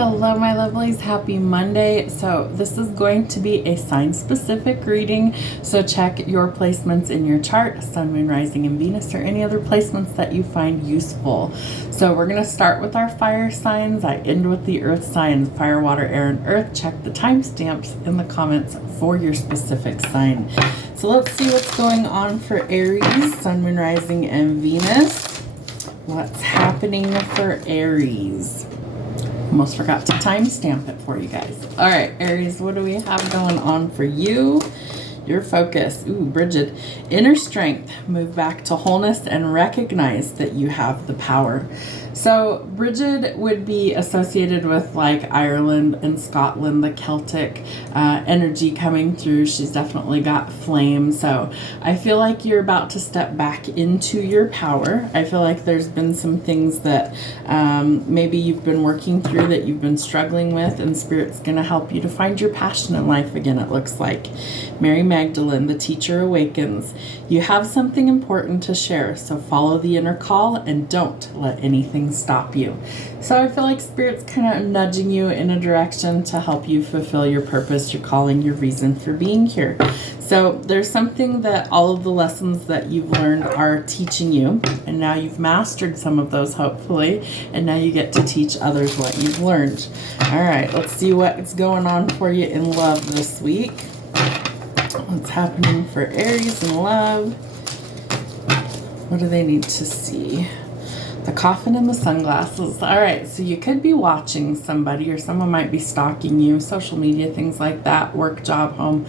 Hello, my lovelies. Happy Monday. So this is going to be a sign-specific reading. So check your placements in your chart, Sun, Moon, Rising, and Venus, or any other placements that you find useful. So we're going to start with our fire signs. I end with the earth signs, fire, water, air, and earth. Check the timestamps in the comments for your specific sign. So let's see what's going on for Aries, Sun, Moon, Rising, and Venus. What's happening for Aries? Almost forgot to timestamp it for you guys. All right, Aries, what do we have going on for you? Your focus. Ooh, Bridget. Inner strength. Move back to wholeness and recognize that you have the power. So Bridget would be associated with like Ireland and Scotland, the Celtic energy coming through. She's definitely got flame. So I feel like you're about to step back into your power. I feel like there's been some things that maybe you've been working through that you've been struggling with, and Spirit's going to help you to find your passion in life again, it looks like. Mary Magdalene, the teacher awakens. You have something important to share, so follow the inner call and don't let anything stop you. So I feel like Spirit's kind of nudging you in a direction to help you fulfill your purpose, your calling, your reason for being here. So there's something that all of the lessons that you've learned are teaching you, and now you've mastered some of those, hopefully, and now you get to teach others what you've learned. All right, let's see what's going on for you in love this week. What's happening for Aries in love? What do they need to see? The coffin and the sunglasses. All right, so you could be watching somebody, or someone might be stalking you, social media, things like that, work, job, home.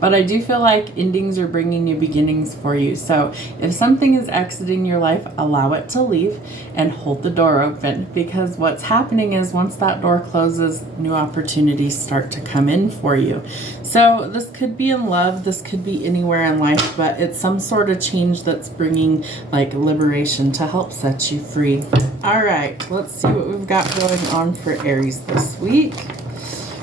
But I do feel like endings are bringing new beginnings for you. So if something is exiting your life, allow it to leave and hold the door open, because what's happening is once that door closes, new opportunities start to come in for you. So this could be in love, this could be anywhere in life, but it's some sort of change that's bringing like liberation to help set you free. All right, let's see what we've got going on for Aries this week.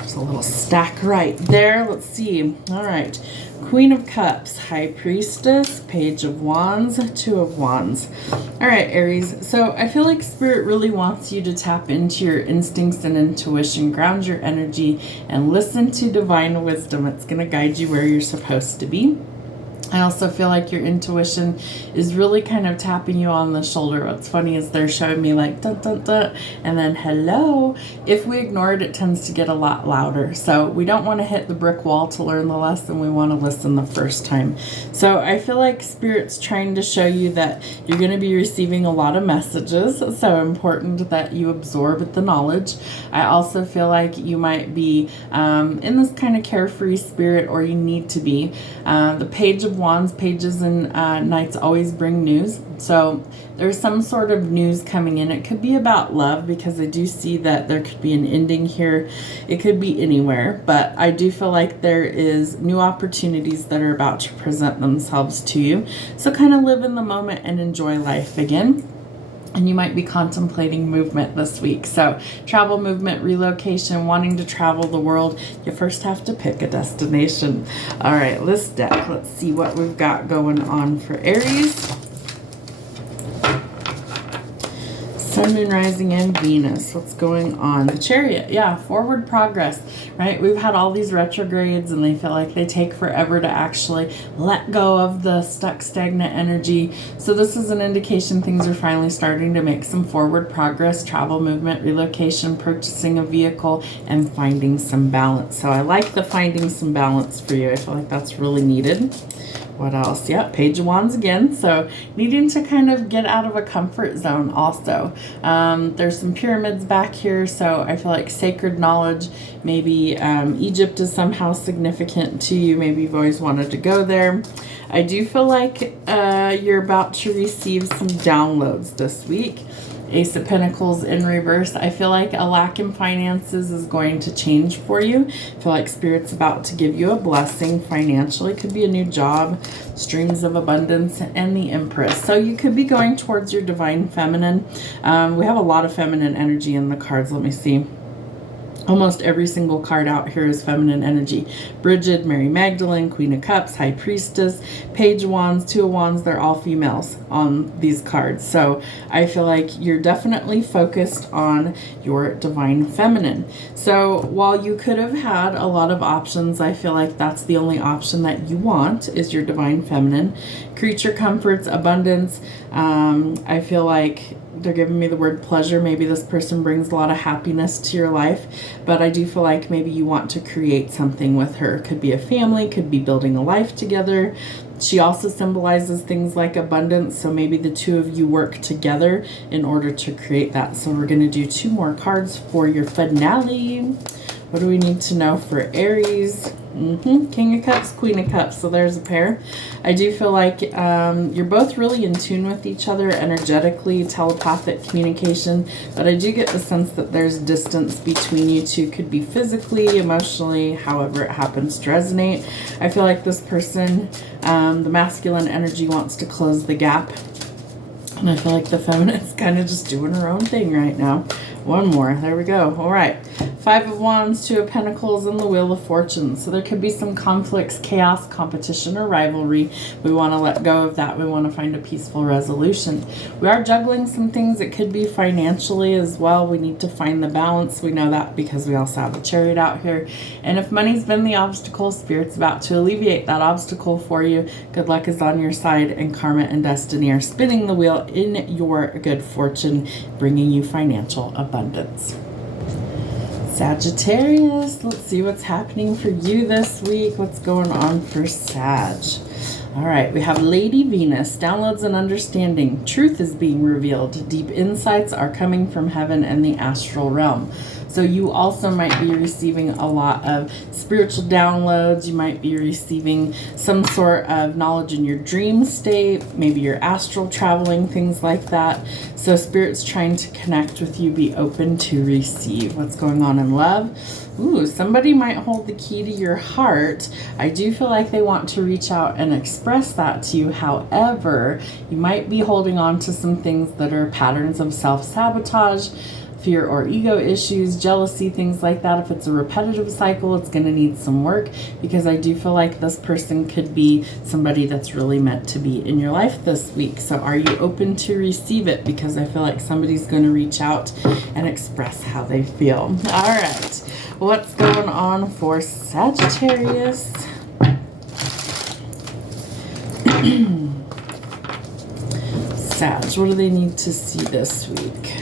A little stack right there. Let's see. All right. Queen of Cups, High Priestess, Page of Wands, Two of Wands. All right, Aries. So I feel like Spirit really wants you to tap into your instincts and intuition, ground your energy, and listen to divine wisdom. It's going to guide you where you're supposed to be. I also feel like your intuition is really kind of tapping you on the shoulder. What's funny is they're showing me like dun, dun, dun, and then hello. If we ignore it, it tends to get a lot louder. So we don't want to hit the brick wall to learn the lesson. We want to listen the first time. So I feel like Spirit's trying to show you that you're going to be receiving a lot of messages. So important that you absorb the knowledge. I also feel like you might be in this kind of carefree spirit, or you need to be. The Page of Wands, pages and nights always bring news. So there's some sort of news coming in. It could be about love, because I do see that there could be an ending here. It could be anywhere, but I do feel like there is new opportunities that are about to present themselves to you. So kind of live in the moment and enjoy life again. And you might be contemplating movement this week. So travel, movement, relocation, wanting to travel the world. You first have to pick a destination. All right, this deck, let's see what we've got going on for Aries. Sun, Moon, Rising, and Venus. What's going on? The Chariot. Yeah, forward progress, right? We've had all these retrogrades, and they feel like they take forever to actually let go of the stuck, stagnant energy. So this is an indication things are finally starting to make some forward progress. Travel, movement, relocation, purchasing a vehicle, and finding some balance. So I like the finding some balance for you. I feel like that's really needed. What else? Yeah, Page of Wands again. So needing to kind of get out of a comfort zone also. There's some pyramids back here, so I feel like sacred knowledge, maybe Egypt is somehow significant to you. Maybe you've always wanted to go there. I do feel like you're about to receive some downloads this week. Ace of Pentacles in reverse. I feel like a lack in finances is going to change for you. I feel like Spirit's about to give you a blessing financially. Could be a new job, streams of abundance, and the Empress. So you could be going towards your divine feminine. We have a lot of feminine energy in the cards. Let me see. Almost every single card out here is feminine energy. Bridget, Mary Magdalene, Queen of Cups, High Priestess, Page of Wands, Two of Wands. They're all females on these cards. So I feel like you're definitely focused on your divine feminine. So while you could have had a lot of options, I feel like that's the only option that you want is your divine feminine. Creature comforts, abundance. I feel like they're giving me the word pleasure. Maybe this person brings a lot of happiness to your life, but I do feel like maybe you want to create something with her. Could be a family, could be building a life together. She also symbolizes things like abundance, so maybe the two of you work together in order to create that. So we're going to do 2 more cards for your finale. What do we need to know for Aries? King of Cups, Queen of Cups. So there's a pair. I do feel like you're both really in tune with each other energetically, telepathic communication, but I do get the sense that there's distance between you two. Could be physically, emotionally, however it happens to resonate. I feel like this person, the masculine energy wants to close the gap, and I feel like the feminine's kind of just doing her own thing right now. One more. There we go. All right. 5 of Wands, 2 of Pentacles, and the Wheel of Fortune. So there could be some conflicts, chaos, competition, or rivalry. We want to let go of that. We want to find a peaceful resolution. We are juggling some things. It could be financially as well. We need to find the balance. We know that because we also have a Chariot out here. And if money's been the obstacle, Spirit's about to alleviate that obstacle for you. Good luck is on your side, and karma and destiny are spinning the wheel in your good fortune, bringing you financial abundance. Sagittarius, let's see what's happening for you this week. What's going on for Sag? All right, we have Lady Venus, downloads and understanding. Truth is being revealed. Deep insights are coming from heaven and the astral realm. So you also might be receiving a lot of spiritual downloads. You might be receiving some sort of knowledge in your dream state. Maybe you're astral traveling, things like that. So Spirit's trying to connect with you. Be open to receive. What's going on in love? Ooh, somebody might hold the key to your heart. I do feel like they want to reach out and express that to you. However, you might be holding on to some things that are patterns of self-sabotage, fear or ego issues, jealousy, things like that. If it's a repetitive cycle, it's going to need some work, because I do feel like this person could be somebody that's really meant to be in your life this week. So are you open to receive it? Because I feel like somebody's going to reach out and express how they feel. All right. What's going on for Sagittarius? Sag, what do they need to see this week?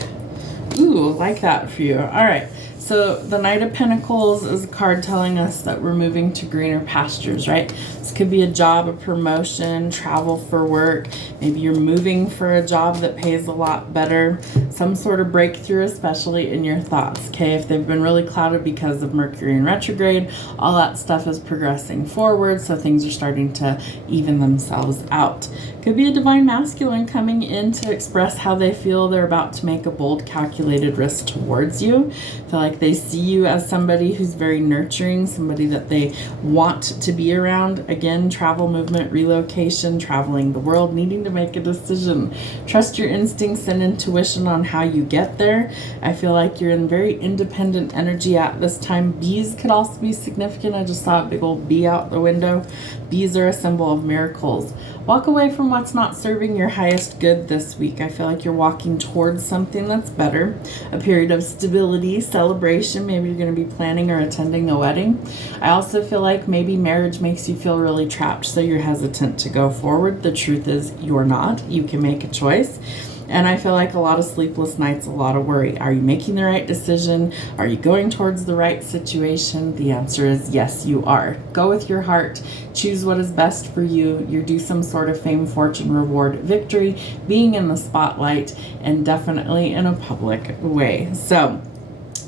Ooh, like that for you. All right. So the Knight of Pentacles is a card telling us that we're moving to greener pastures, right? This could be a job, a promotion, travel for work. Maybe you're moving for a job that pays a lot better. Some sort of breakthrough, especially in your thoughts, okay? If they've been really clouded because of Mercury in retrograde, all that stuff is progressing forward, so things are starting to even themselves out. Could be a divine masculine coming in to express how they feel. They're about to make a bold, calculated risk towards you. I feel like they see you as somebody who's very nurturing, somebody that they want to be around. Again, travel, movement, relocation, traveling the world, needing to make a decision. Trust your instincts and intuition on how you get there. I feel like you're in very independent energy at this time. Bees could also be significant. I just saw a big old bee out the window. Bees are a symbol of miracles. Walk away from what's not serving your highest good this week. I feel like you're walking towards something that's better. A period of stability, celebration. Maybe you're going to be planning or attending a wedding. I also feel like maybe marriage makes you feel really trapped, so you're hesitant to go forward. The truth is you're not. You can make a choice. And I feel like a lot of sleepless nights, a lot of worry. Are you making the right decision? Are you going towards the right situation? The answer is yes, you are. Go with your heart. Choose what is best for you. You're due some sort of fame, fortune, reward, victory, being in the spotlight, and definitely in a public way. So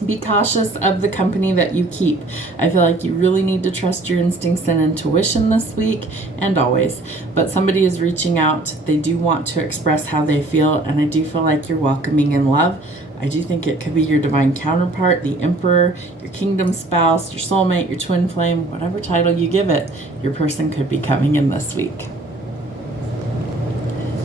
be cautious of the company that you keep. I feel like you really need to trust your instincts and intuition this week and always. But somebody is reaching out. They do want to express how they feel, and I do feel like you're welcoming in love. I do think it could be your divine counterpart, the emperor, your kingdom spouse, your soulmate, your twin flame, whatever title you give it, your person could be coming in this week.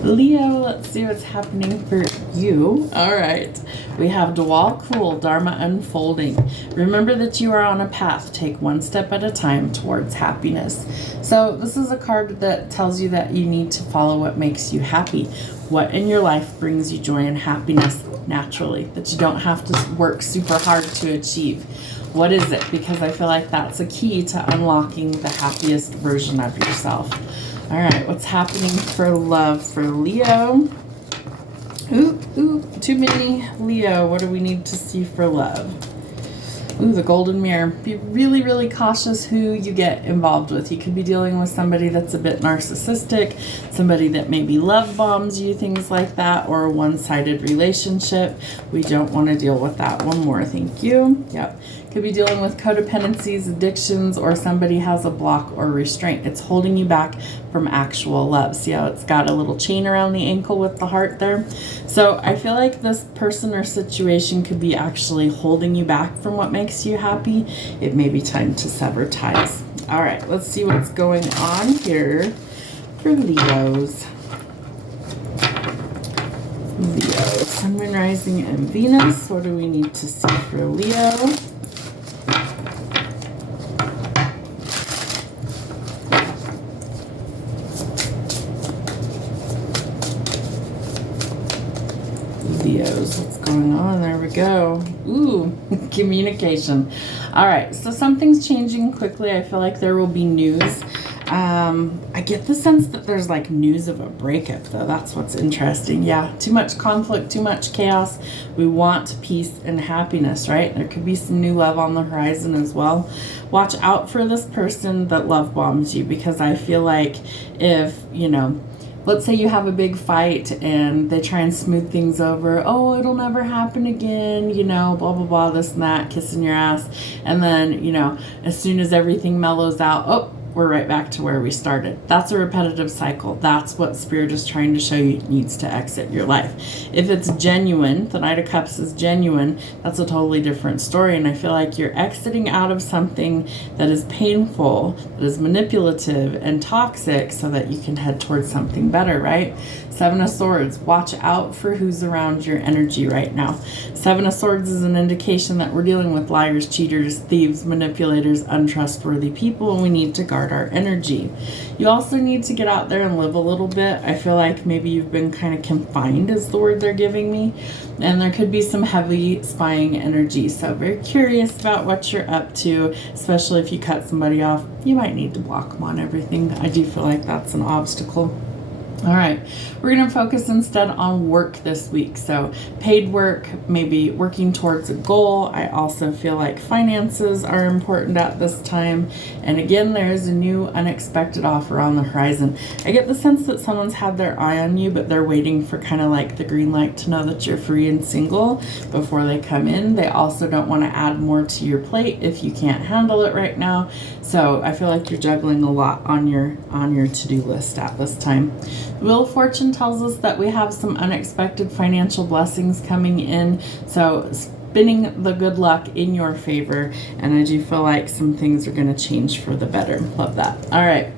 Leo, let's see what's happening for you. All right. We have Dwal Cool, Dharma Unfolding. Remember that you are on a path. Take one step at a time towards happiness. So this is a card that tells you that you need to follow what makes you happy. What in your life brings you joy and happiness naturally, that you don't have to work super hard to achieve. What is it? Because I feel like that's a key to unlocking the happiest version of yourself. All right, what's happening for love for Leo? Ooh, too many. Leo, what do we need to see for love? Ooh, the golden mirror. Be really, really cautious who you get involved with. You could be dealing with somebody that's a bit narcissistic, somebody that maybe love bombs you, things like that, or a one-sided relationship. We don't want to deal with that. One more, thank you. Yep. Could be dealing with codependencies, addictions, or somebody has a block or restraint. It's holding you back from actual love. See how it's got a little chain around the ankle with the heart there? So I feel like this person or situation could be actually holding you back from what makes you happy. It may be time to sever ties. All right, let's see what's going on here for Leos. Leo, Sun, Moon, Rising, and Venus. What do we need to see for Leo? Leos, what's going on? There we go. Ooh, communication. All right, so something's changing quickly. I feel like there will be news. I get the sense that there's like news of a breakup, though. That's what's interesting. Yeah, too much conflict, too much chaos. We want peace and happiness, right? There could be some new love on the horizon as well. Watch out for this person that love bombs you, because I feel like if, you know, let's say you have a big fight and they try and smooth things over. Oh, it'll never happen again, you know, blah, blah, blah, this and that, kissing your ass. And then, you know, as soon as everything mellows out, oh, we're right back to where we started. That's a repetitive cycle. That's what Spirit is trying to show you needs to exit your life. If it's genuine, the Knight of Cups is genuine, that's a totally different story. And I feel like you're exiting out of something that is painful, that is manipulative and toxic, so that you can head towards something better, right? Seven of Swords, watch out for who's around your energy right now. Seven of Swords is an indication that we're dealing with liars, cheaters, thieves, manipulators, untrustworthy people, and we need to guard our energy. You also need to get out there and live a little bit. I feel like maybe you've been kind of confined, is the word they're giving me, and there could be some heavy spying energy. So very curious about what you're up to, especially if you cut somebody off. You might need to block them on everything. I do feel like that's an obstacle. All right, we're going to focus instead on work this week. So paid work, maybe working towards a goal. I also feel like finances are important at this time. And again, there is a new unexpected offer on the horizon. I get the sense that someone's had their eye on you, but they're waiting for kind of like the green light to know that you're free and single before they come in. They also don't want to add more to your plate if you can't handle it right now. So I feel like you're juggling a lot on your to-do list at this time. Wheel of Fortune tells us that we have some unexpected financial blessings coming in. So spinning the good luck in your favor. And I do feel like some things are going to change for the better. Love that. All right.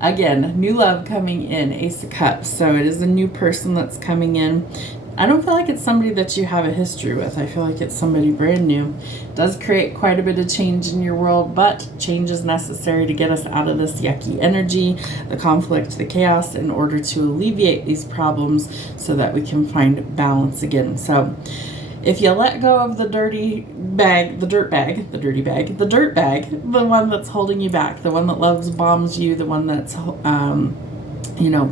Again, new love coming in. Ace of Cups. So it is a new person that's coming in. I don't feel like it's somebody that you have a history with. I feel like it's somebody brand new. It does create quite a bit of change in your world, but change is necessary to get us out of this yucky energy, the conflict, the chaos, in order to alleviate these problems so that we can find balance again. So if you let go of the the one that's holding you back, the one that loves bombs you, the one that's,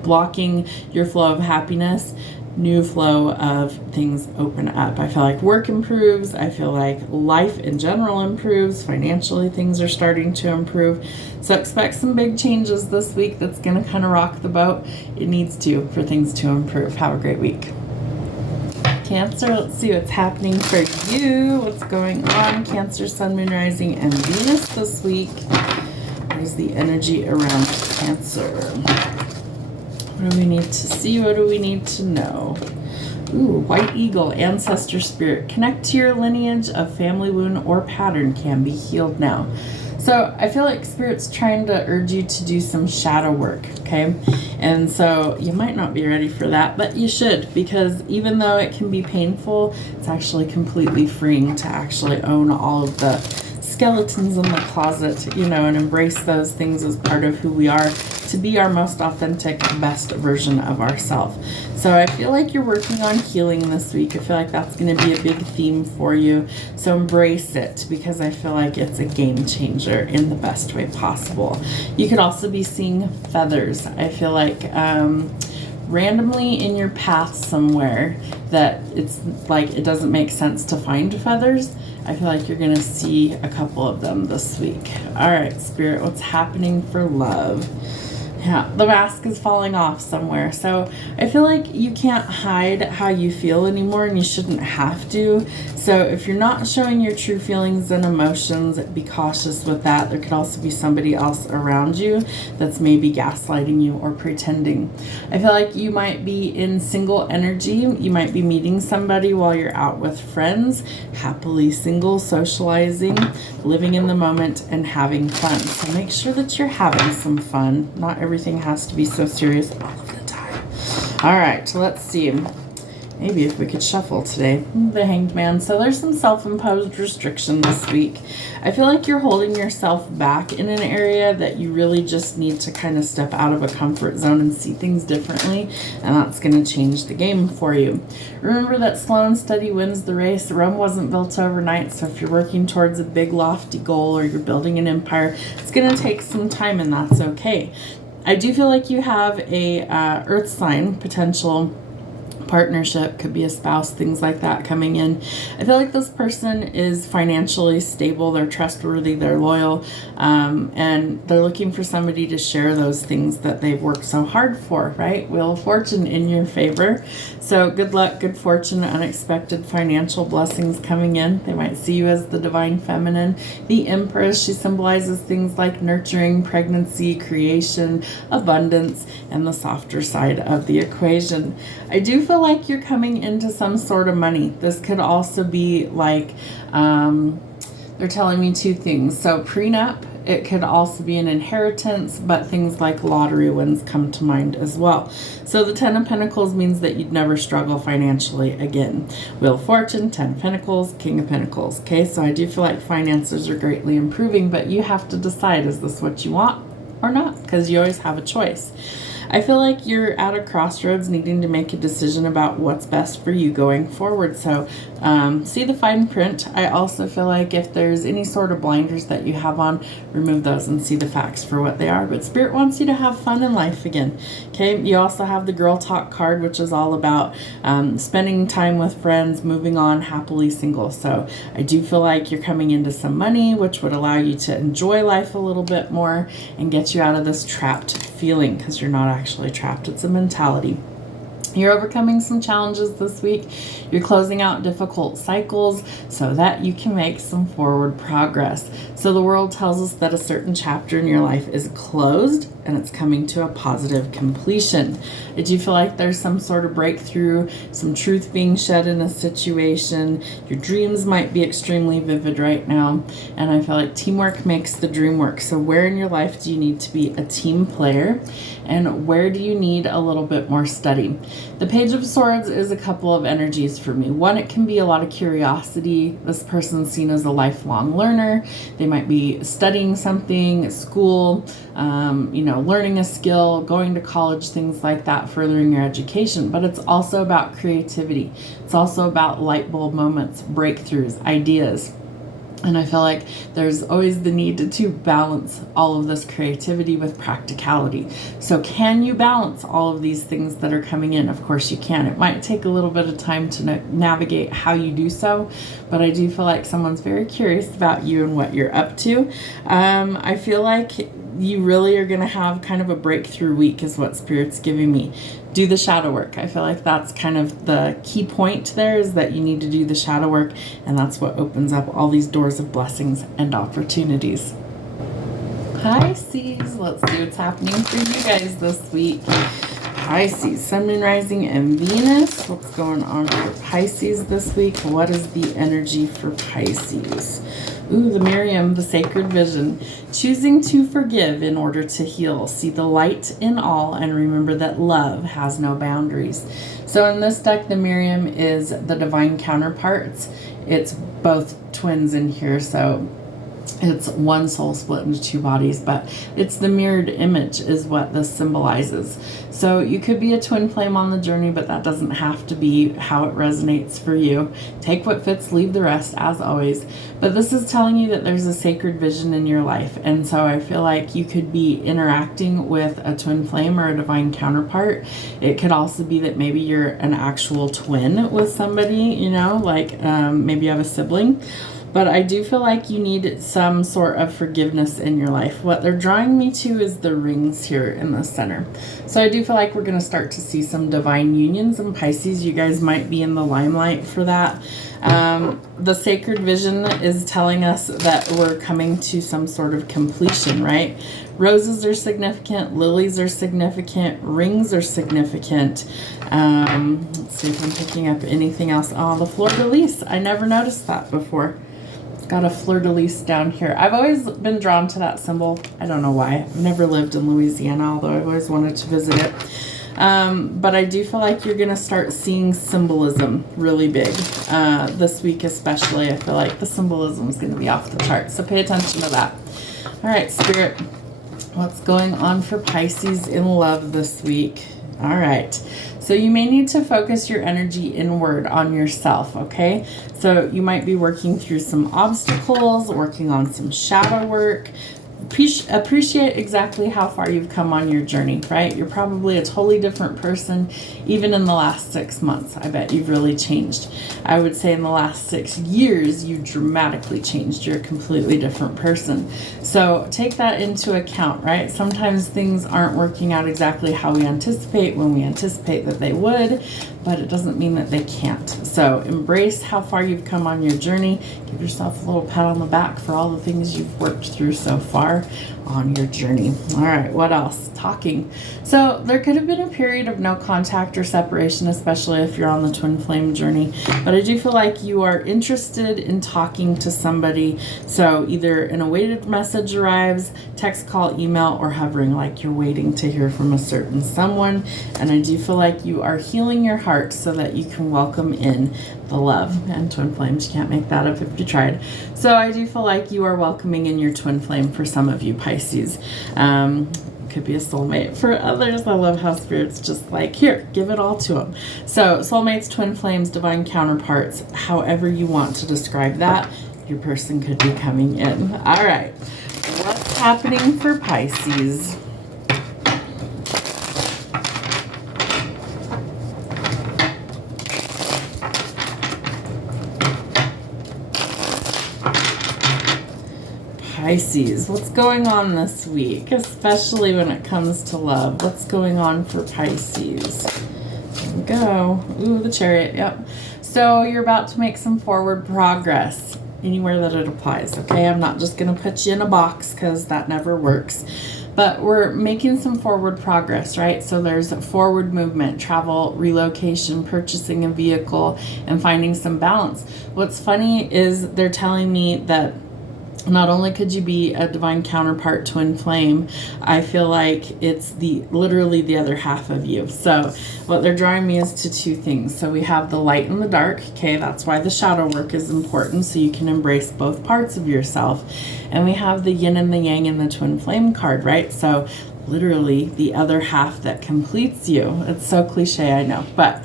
blocking your flow of happiness, new flow of things open up. I feel like work improves. I feel like life in general improves. Financially, things are starting to improve. So expect some big changes this week. That's going to kind of rock the boat. It needs to for things to improve. Have a great week. Cancer, let's see what's happening for you. What's going on? Cancer, Sun, Moon, Rising, and Venus this week. There's the energy around Cancer. What do we need to see? What do we need to know? Ooh, White Eagle, Ancestor Spirit. Connect to your lineage. A family wound or pattern can be healed now. So I feel like Spirit's trying to urge you to do some shadow work, okay? And so you might not be ready for that, but you should, because even though it can be painful, it's actually completely freeing to actually own all of the skeletons in the closet, you know, and embrace those things as part of who we are, to be our most authentic, best version of ourselves. So I feel like you're working on healing this week. I feel like that's going to be a big theme for you. So embrace it, because I feel like it's a game changer in the best way possible. You could also be seeing feathers. I feel like randomly in your path somewhere that it's like it doesn't make sense to find feathers. I feel like you're going to see a couple of them this week. All right, Spirit, what's happening for love? Yeah, the mask is falling off somewhere. So I feel like you can't hide how you feel anymore, and you shouldn't have to. So if you're not showing your true feelings and emotions, be cautious with that. There could also be somebody else around you that's maybe gaslighting you or pretending. I feel like you might be in single energy. You might be meeting somebody while you're out with friends, happily single, socializing, living in the moment, and having fun. So make sure that you're having some fun. Not everything has to be so serious all of the time. All right, let's see. Maybe if we could shuffle today. The Hanged Man. So there's some self-imposed restriction this week. I feel like you're holding yourself back in an area that you really just need to kind of step out of a comfort zone and see things differently, and that's going to change the game for you. Remember that slow and steady wins the race. Rome wasn't built overnight, so if you're working towards a big lofty goal or you're building an empire, it's going to take some time, and that's okay. I do feel like you have a earth sign potential partnership, could be a spouse, things like that coming in. I feel like this person is financially stable, they're trustworthy, they're loyal, and they're looking for somebody to share those things that they've worked so hard for, right? Wheel of Fortune in your favor. So good luck, good fortune, unexpected financial blessings coming in. They might see you as the divine feminine. The Empress, she symbolizes things like nurturing, pregnancy, creation, abundance, and the softer side of the equation. I do feel like you're coming into some sort of money. This could also be like, they're telling me two things. So prenup, it could also be an inheritance, but things like lottery wins come to mind as well. So the 10 of Pentacles means that you'd never struggle financially again. Wheel of Fortune, 10 of Pentacles, King of Pentacles. Okay, so I do feel like finances are greatly improving, but you have to decide, is this what you want or not? Because you always have a choice. I feel like you're at a crossroads needing to make a decision about what's best for you going forward. So see the fine print. I also feel like if there's any sort of blinders that you have on, remove those and see the facts for what they are. But Spirit wants you to have fun in life again. Okay, you also have the Girl Talk card, which is all about spending time with friends, moving on, happily single. So I do feel like you're coming into some money, which would allow you to enjoy life a little bit more and get you out of this trapped feeling, because you're not actually trapped. It's a mentality. You're overcoming some challenges this week. You're closing out difficult cycles so that you can make some forward progress. So the world tells us that a certain chapter in your life is closed and it's coming to a positive completion. I do feel like there's some sort of breakthrough, some truth being shed in a situation. Your dreams might be extremely vivid right now. And I feel like teamwork makes the dream work. So where in your life do you need to be a team player? And where do you need a little bit more study? The Page of Swords is a couple of energies for me. One, it can be a lot of curiosity. This person's seen as a lifelong learner. They might be studying something at school, learning a skill, going to college, things like that, furthering your education. But it's also about creativity. It's also about light bulb moments, breakthroughs, ideas. And I feel like there's always the need to balance all of this creativity with practicality. So can you balance all of these things that are coming in? Of course you can. It might take a little bit of time to navigate how you do so, but I do feel like someone's very curious about you and what you're up to. I feel like you really are going to have kind of a breakthrough week is what Spirit's giving me. Do the shadow work. I feel like that's kind of the key point there, is that you need to do the shadow work, and that's what opens up all these doors of blessings and opportunities. Pisces, let's see what's happening for you guys this week. Pisces, Sun, Moon, Rising, and Venus. What's going on for Pisces this week? What is the energy for Pisces? Ooh, the Miriam, the sacred vision. Choosing to forgive in order to heal. See the light in all and remember that love has no boundaries. So in this deck, the Miriam is the divine counterparts. It's both twins in here, so it's one soul split into two bodies, but it's the mirrored image is what this symbolizes. So you could be a twin flame on the journey, but that doesn't have to be how it resonates for you. Take what fits, leave the rest, as always. But this is telling you that there's a sacred vision in your life. And so I feel like you could be interacting with a twin flame or a divine counterpart. It could also be that maybe you're an actual twin with somebody, you know, like maybe you have a sibling. But I do feel like you need some sort of forgiveness in your life. What they're drawing me to is the rings here in the center. So I do feel like we're going to start to see some divine unions in Pisces. You guys might be in the limelight for that. The sacred vision is telling us that we're coming to some sort of completion, right? Roses are significant. Lilies are significant. Rings are significant. Let's see if I'm picking up anything else. Oh, the fleur-de-lis. I never noticed that before. Got a fleur-de-lis down here. I've always been drawn to that symbol. I don't know why. I've never lived in Louisiana, although I've always wanted to visit it. But I do feel like you're going to start seeing symbolism really big. This week especially, I feel like the symbolism is going to be off the chart. So pay attention to that. All right, Spirit. What's going on for Pisces in love this week? All right. So you may need to focus your energy inward on yourself, okay? So you might be working through some obstacles, working on some shadow work. Appreciate exactly how far you've come on your journey, right? You're probably a totally different person, even in the last 6 months. I bet you've really changed. I would say in the last 6 years, you dramatically changed. You're a completely different person. So take that into account, right? Sometimes things aren't working out exactly how we anticipate when we anticipate that they would, but it doesn't mean that they can't. So embrace how far you've come on your journey. Give yourself a little pat on the back for all the things you've worked through so far on your journey. All right, what else? Talking. So there could have been a period of no contact or separation, especially if you're on the twin flame journey. But I do feel like you are interested in talking to somebody. So either an awaited message arrives, text, call, email, or hovering, like you're waiting to hear from a certain someone. And I do feel like you are healing your heart so that you can welcome in the love. And twin flames, you can't make that up if you tried. So I do feel like you are welcoming in your twin flame for some of you Pisces. Could be a soulmate for others. I love how Spirit's just like, here, give it all to them. So soulmates, twin flames, divine counterparts, however you want to describe that, your person could be coming in. All right, what's happening for Pisces? Pisces, what's going on this week, especially when it comes to love? What's going on for Pisces? There we go. Ooh, the Chariot, yep. So you're about to make some forward progress anywhere that it applies, okay? I'm not just going to put you in a box because that never works. But we're making some forward progress, right? So there's forward movement, travel, relocation, purchasing a vehicle, and finding some balance. What's funny is they're telling me that not only could you be a divine counterpart twin flame, I feel like it's literally the other half of you. So what they're drawing me is to two things. So we have the light and the dark. Okay, that's why the shadow work is important, so you can embrace both parts of yourself. And we have the yin and the yang in the twin flame card, right? So literally the other half that completes you. It's so cliche, I know, but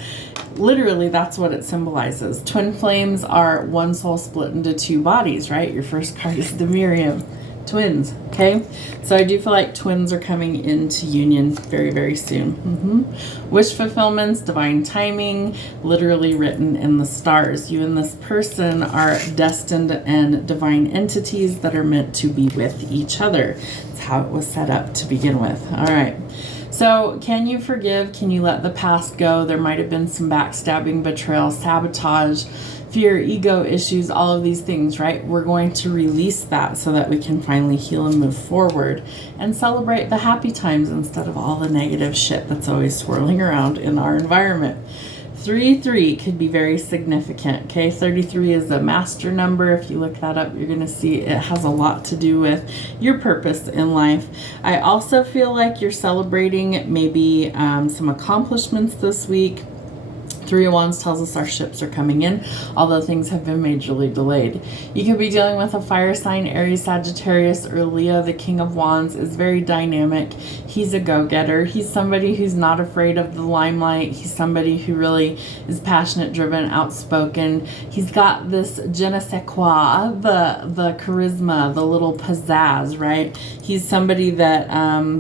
literally that's what it symbolizes. Twin flames are one soul split into two bodies, right? Your first card is the Miriam, twins, okay? So I do feel like twins are coming into union very, very soon. Wish fulfillments, divine timing, literally written in the stars. You and this person are destined and divine entities that are meant to be with each other. That's how it was set up to begin with. All right. So can you forgive? Can you let the past go? There might have been some backstabbing, betrayal, sabotage, fear, ego issues, all of these things, right? We're going to release that so that we can finally heal and move forward and celebrate the happy times instead of all the negative shit that's always swirling around in our environment. 33 could be very significant. Okay, 33 is a master number. If you look that up, you're going to see it has a lot to do with your purpose in life. I also feel like you're celebrating maybe some accomplishments this week. Three of Wands tells us our ships are coming in, although things have been majorly delayed. You could be dealing with a fire sign, Aries, Sagittarius, or Leo. The King of Wands is very dynamic. He's a go-getter. He's somebody who's not afraid of the limelight. He's somebody who really is passionate, driven, outspoken. He's got this je ne sais quoi, the charisma, the little pizzazz, right? He's somebody that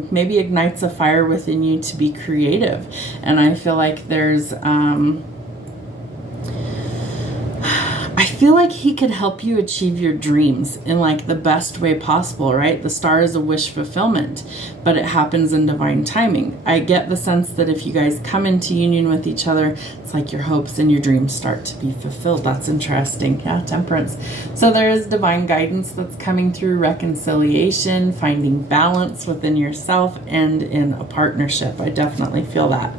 maybe ignites a fire within you to be creative. And I feel like there's... I feel like he could help you achieve your dreams in like the best way possible, right? The star is a wish fulfillment, but it happens in divine timing. I get the sense that if you guys come into union with each other, it's like your hopes and your dreams start to be fulfilled. That's interesting. Yeah, Temperance. So there is divine guidance that's coming through, reconciliation, finding balance within yourself and in a partnership. I definitely feel that.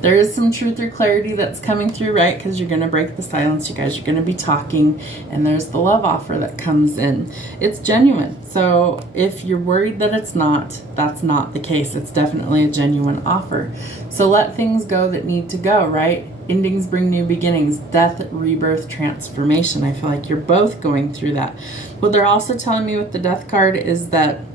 There is some truth or clarity that's coming through, right? Because you're going to break the silence. You guys are going to be talking. And there's the love offer that comes in. It's genuine. So if you're worried that it's not, that's not the case. It's definitely a genuine offer. So let things go that need to go, right? Endings bring new beginnings. Death, rebirth, transformation. I feel like you're both going through that. What they're also telling me with the Death card is that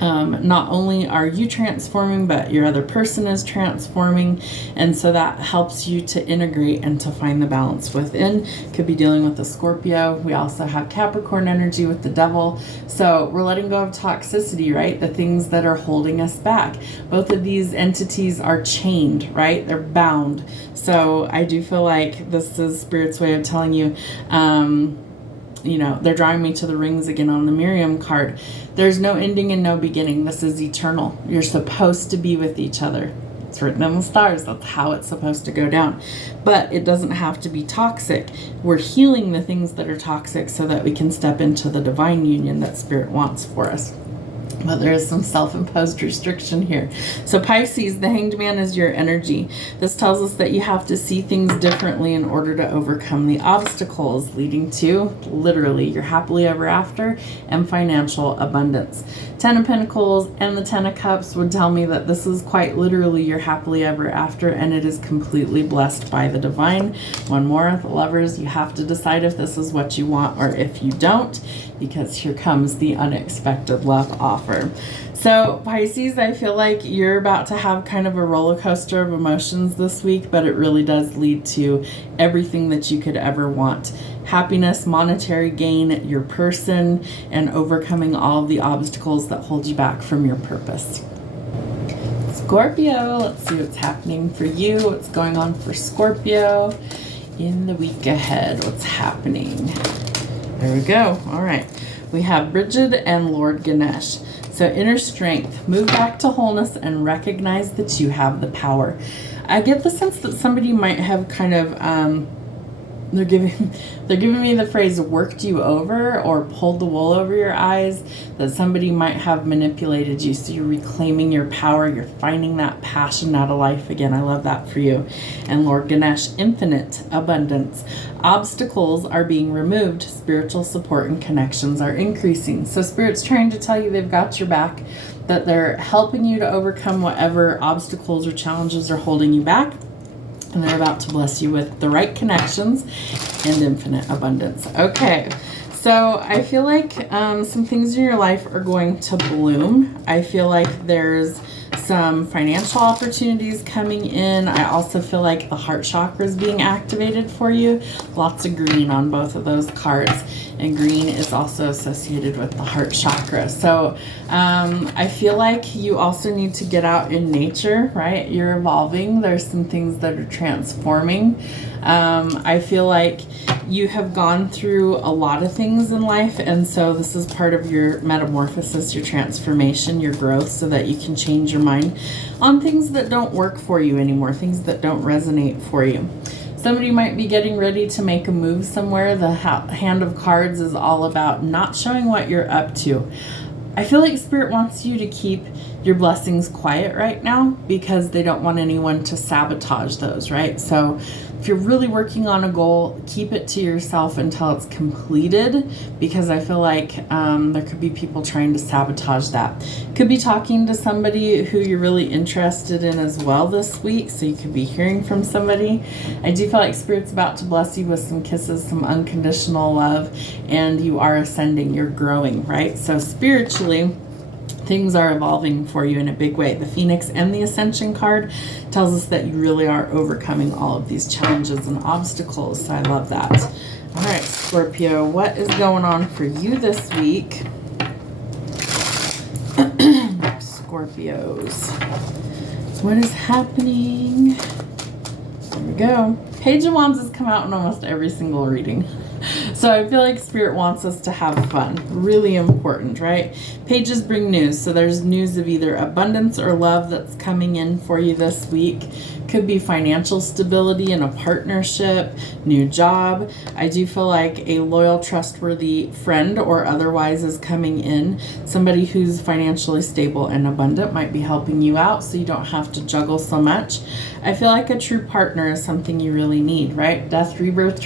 not only are you transforming, but your other person is transforming. And so that helps you to integrate and to find the balance within. Could be dealing with a Scorpio. We also have Capricorn energy with the Devil. So we're letting go of toxicity, right? The things that are holding us back. Both of these entities are chained, right? They're bound. So I do feel like this is Spirit's way of telling you, you know, they're drawing me to the rings again on the Miriam card. There's no ending and no beginning. This is eternal. You're supposed to be with each other. It's written in the stars. That's how it's supposed to go down. But it doesn't have to be toxic. We're healing the things that are toxic so that we can step into the divine union that Spirit wants for us. But there is some self-imposed restriction here. So Pisces, the Hanged Man is your energy. This tells us that you have to see things differently in order to overcome the obstacles, leading to, literally, your happily ever after and financial abundance. Ten of Pentacles and the Ten of Cups would tell me that this is quite literally your happily ever after, and it is completely blessed by the divine. One more, the Lovers, you have to decide if this is what you want or if you don't, because here comes the unexpected love offer. So Pisces, I feel like you're about to have kind of a roller coaster of emotions this week, but it really does lead to everything that you could ever want. Happiness, monetary gain, your person, and overcoming all of the obstacles that hold you back from your purpose. Scorpio, let's see what's happening for you. What's going on for Scorpio in the week ahead? What's happening? There we go. All right. We have Bridget and Lord Ganesh. So inner strength, move back to wholeness and recognize that you have the power. I get the sense that somebody might have kind of, they're giving me the phrase worked you over or pulled the wool over your eyes, that somebody might have manipulated you. So you're reclaiming your power. You're finding that passion out of life again. I love that for you. And Lord Ganesh, infinite abundance. Obstacles are being removed. Spiritual support and connections are increasing. So Spirit's trying to tell you they've got your back, that they're helping you to overcome whatever obstacles or challenges are holding you back. And they're about to bless you with the right connections and infinite abundance. Okay, so I feel like some things in your life are going to bloom. I feel like there's some financial opportunities coming in. I also feel like the heart chakra is being activated for you. Lots of green on both of those cards. And green is also associated with the heart chakra. So I feel like you also need to get out in nature, right? You're evolving. There's some things that are transforming. I feel like you have gone through a lot of things in life. And so this is part of your metamorphosis, your transformation, your growth, so that you can change your mind on things that don't work for you anymore, things that don't resonate for you. Somebody might be getting ready to make a move somewhere. The Hand of Cards is all about not showing what you're up to. I feel like Spirit wants you to keep your blessings quiet right now because they don't want anyone to sabotage those, right? So If you're really working on a goal, keep it to yourself until it's completed, because I feel like there could be people trying to sabotage that. Could be talking to somebody who you're really interested in as well this week, so you could be hearing from somebody. I do feel like Spirit's about to bless you with some kisses, some unconditional love, and you are ascending, you're growing, right? So spiritually, things are evolving for you in a big way. The Phoenix and the Ascension card tells us that you really are overcoming all of these challenges and obstacles. So I love that. All right, Scorpio, what is going on for you this week? Scorpios, what is happening? There we go. Page of Wands has come out in almost every single reading. So I feel like Spirit wants us to have fun. Really important, right? Pages bring news. So there's news of either abundance or love that's coming in for you this week. Could be financial stability in a partnership, new job. I do feel like a loyal, trustworthy friend or otherwise is coming in. Somebody who's financially stable and abundant might be helping you out, so you don't have to juggle so much. I feel like a true partner is something you really need, right? Death, rebirth,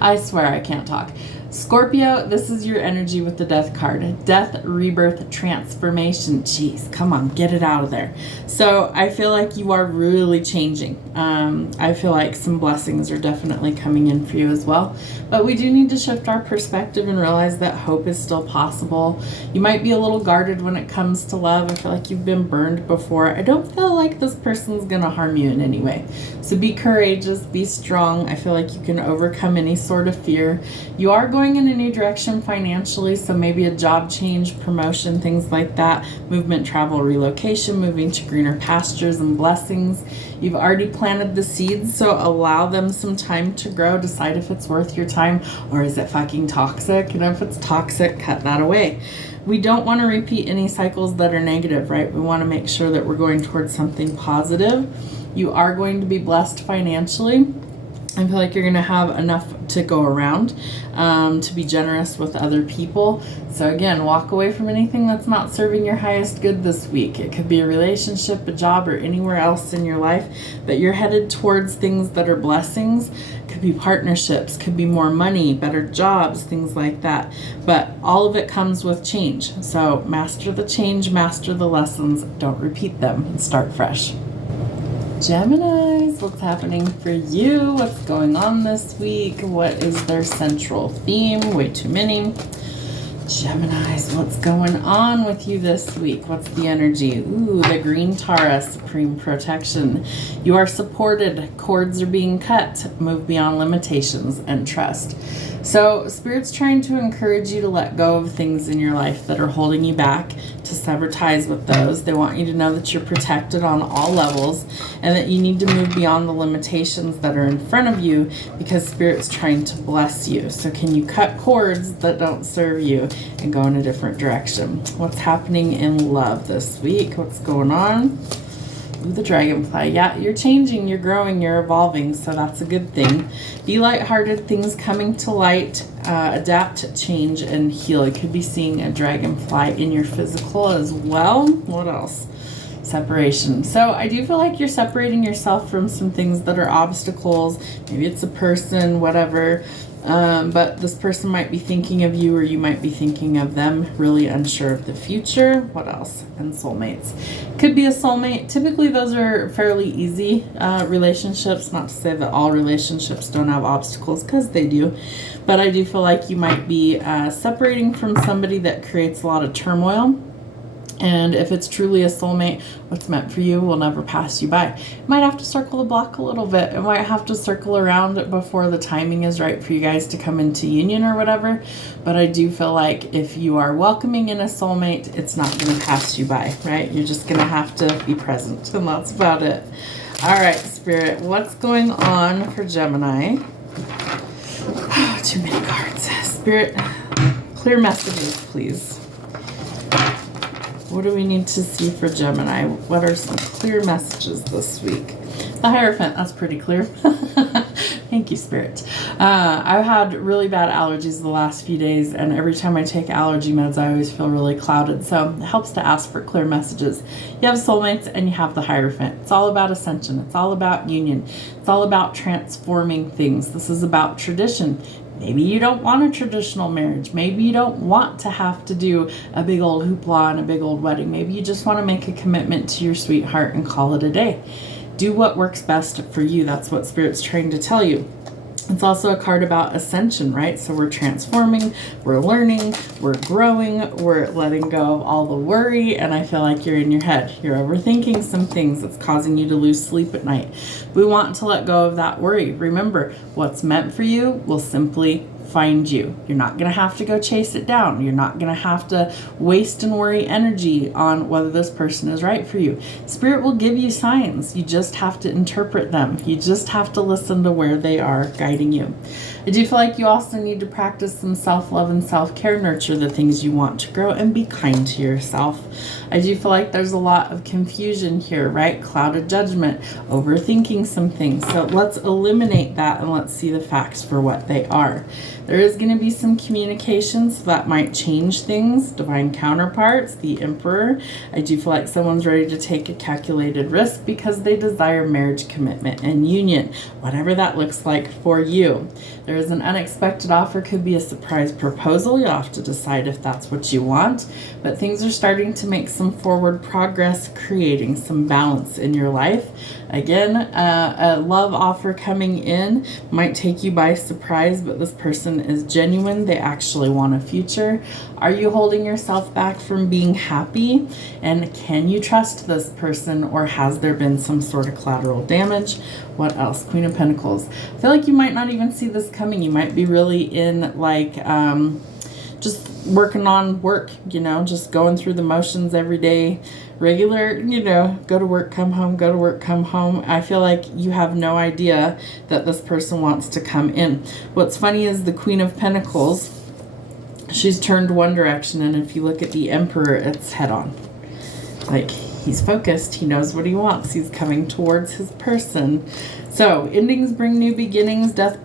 I swear I can't talk. Scorpio, this is your energy with the Death card. Death, rebirth, transformation. Jeez, come on, get it out of there. So I feel like you are really changing. I feel like some blessings are definitely coming in for you as well. But we do need to shift our perspective and realize that hope is still possible. You might be a little guarded when it comes to love. I feel like you've been burned before. I don't feel like this person's going to harm you in any way. So be courageous, be strong. I feel like you can overcome any sort of fear. You are going in a new direction financially, so maybe a job change, promotion, things like that, movement, travel, relocation, moving to greener pastures and blessings. You've already planted the seeds, so allow them some time to grow. Decide if it's worth your time or is it fucking toxic. And if it's toxic, cut that away. We don't want to repeat any cycles that are negative, right? We want to make sure that we're going towards something positive. You are going to be blessed financially. I feel like you're going to have enough to go around to be generous with other people. So again, walk away from anything that's not serving your highest good this week. It could be a relationship, a job, or anywhere else in your life, but you're headed towards things that are blessings. Could be partnerships, could be more money, better jobs, things like that. But all of it comes with change. So master the change, master the lessons, don't repeat them, and start fresh. Geminis, what's happening for you? What's going on this week? What is their central theme? Way too many. Geminis, what's going on with you this week? What's the energy? Ooh, the green Tara, supreme protection. You are supported. Cords are being cut. Move beyond limitations and trust. So Spirit's trying to encourage you to let go of things in your life that are holding you back, to sever ties with those. They want you to know that you're protected on all levels and that you need to move beyond the limitations that are in front of you, because Spirit's trying to bless you. So can you cut cords that don't serve you and go in a different direction? What's happening in love this week? What's going on? Ooh, the dragonfly. Yeah, you're changing, you're growing, you're evolving, so that's a good thing. Be lighthearted, things coming to light, adapt, change, and heal. You could be seeing a dragonfly in your physical as well. What else? Separation. So I do feel like you're separating yourself from some things that are obstacles. Maybe it's a person, whatever. But this person might be thinking of you, or you might be thinking of them, really unsure of the future. What else? And soulmates. Could be a soulmate. Typically those are fairly easy relationships. Not to say that all relationships don't have obstacles, because they do. But I do feel like you might be separating from somebody that creates a lot of turmoil. And if it's truly a soulmate, what's meant for you will never pass you by. You might have to circle the block a little bit. It might have to circle around before the timing is right for you guys to come into union or whatever. But I do feel like if you are welcoming in a soulmate, it's not going to pass you by, right? You're just going to have to be present, and that's about it. All right, Spirit, what's going on for Gemini? Too many cards. Spirit, clear messages, please. What do we need to see for Gemini? What are some clear messages this week? The Hierophant, that's pretty clear. Thank you, Spirit. I've had really bad allergies the last few days, and every time I take allergy meds, I always feel really clouded. So it helps to ask for clear messages. You have soulmates and you have the Hierophant. It's all about ascension. It's all about union. It's all about transforming things. This is about tradition. Maybe you don't want a traditional marriage. Maybe you don't want to have to do a big old hoopla and a big old wedding. Maybe you just want to make a commitment to your sweetheart and call it a day. Do what works best for you. That's what Spirit's trying to tell you. It's also a card about ascension, right? So we're transforming, we're learning, we're growing, we're letting go of all the worry, and I feel like you're in your head. You're overthinking some things that's causing you to lose sleep at night. We want to let go of that worry. Remember, what's meant for you will simply find you. You're not going to have to go chase it down. You're not going to have to waste and worry energy on whether this person is right for you. Spirit will give you signs. You just have to interpret them. You just have to listen to where they are guiding you. I do feel like you also need to practice some self-love and self-care, nurture the things you want to grow, and be kind to yourself. I do feel like there's a lot of confusion here, right? Clouded judgment, overthinking some things. So let's eliminate that and let's see the facts for what they are. There is going to be some communications that might change things. Divine counterparts, the Emperor. I do feel like someone's ready to take a calculated risk because they desire marriage, commitment, and union, whatever that looks like for you. There is an unexpected offer, could be a surprise proposal. You'll have to decide if that's what you want. But things are starting to make some forward progress, creating some balance in your life. Again, a love offer coming in might take you by surprise, but this person is genuine. They actually want a future. Are you holding yourself back from being happy? And can you trust this person, or has there been some sort of collateral damage? What else? Queen of Pentacles. I feel like you might not even see this coming. You might be really in like just working on work, just going through the motions every day, regular, go to work, come home, go to work, come home. I feel like you have no idea that this person wants to come in. What's funny is the Queen of Pentacles, she's turned one direction, and if you look at the Emperor, it's head on. Like, he's focused, he knows what he wants, he's coming towards his person. So, endings bring new beginnings, death,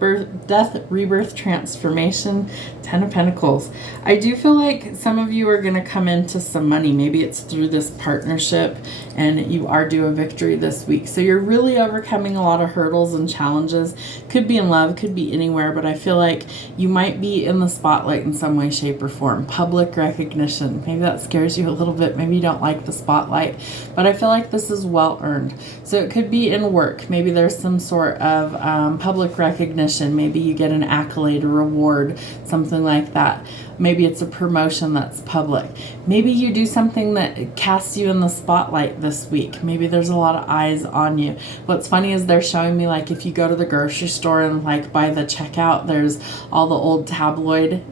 rebirth, transformation, 10 of Pentacles. I do feel like some of you are going to come into some money. Maybe it's through this partnership, and you are due a victory this week. So you're really overcoming a lot of hurdles and challenges. Could be in love, could be anywhere, but I feel like you might be in the spotlight in some way, shape, or form. Public recognition. Maybe that scares you a little bit. Maybe you don't like the spotlight, but I feel like this is well earned. So it could be in work. Maybe there's some sort of public recognition. Maybe you get an accolade, a reward, something like that. Maybe it's a promotion that's public. Maybe you do something that casts you in the spotlight this week. Maybe there's a lot of eyes on you. What's funny is they're showing me, like, if you go to the grocery store and like by the checkout, there's all the old tabloid